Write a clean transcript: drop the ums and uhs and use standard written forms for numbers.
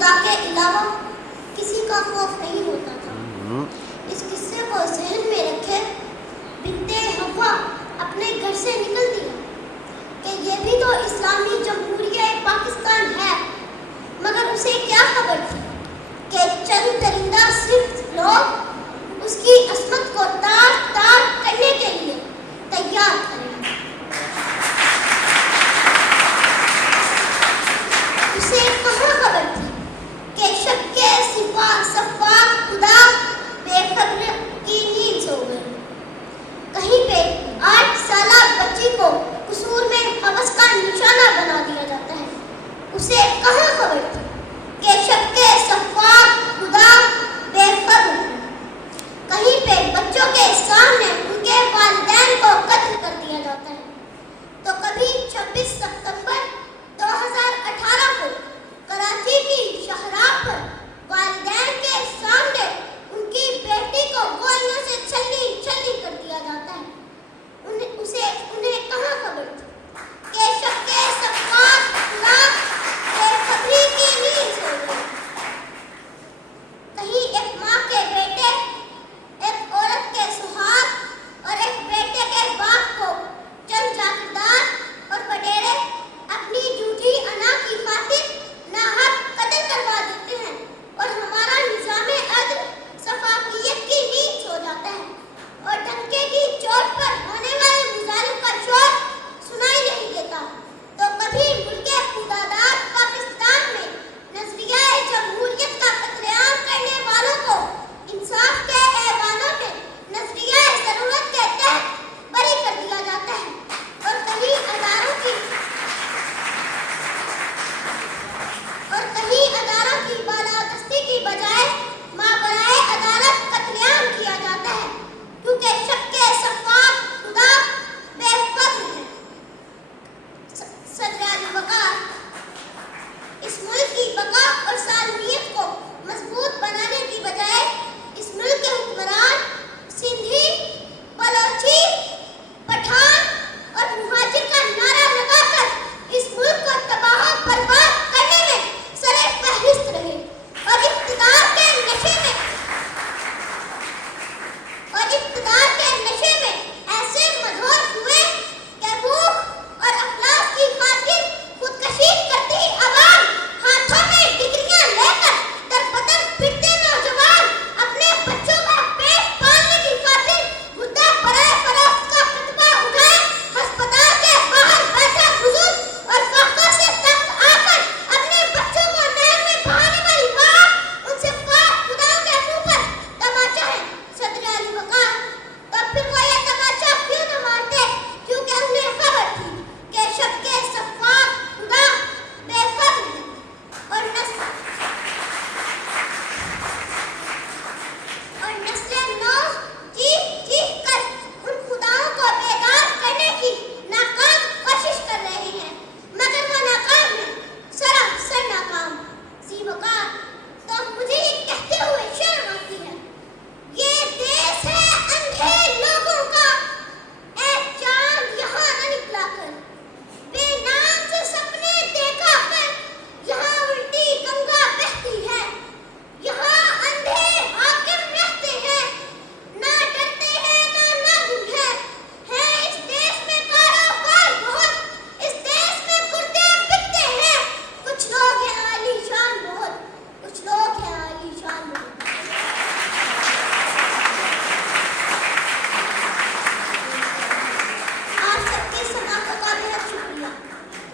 خدا کے علاوہ کسی کا خوف نہیں ہوتا تھا۔ اس قصے کو ذہن میں رکھے بنت حوا اپنے گھر سے نکل دیا کہ یہ بھی تو اسلامی جمہوریہ پاکستان ہے، مگر اسے کیا خبر تھی کہ چند درندہ صرف لوگ اس کی عصمت کو تار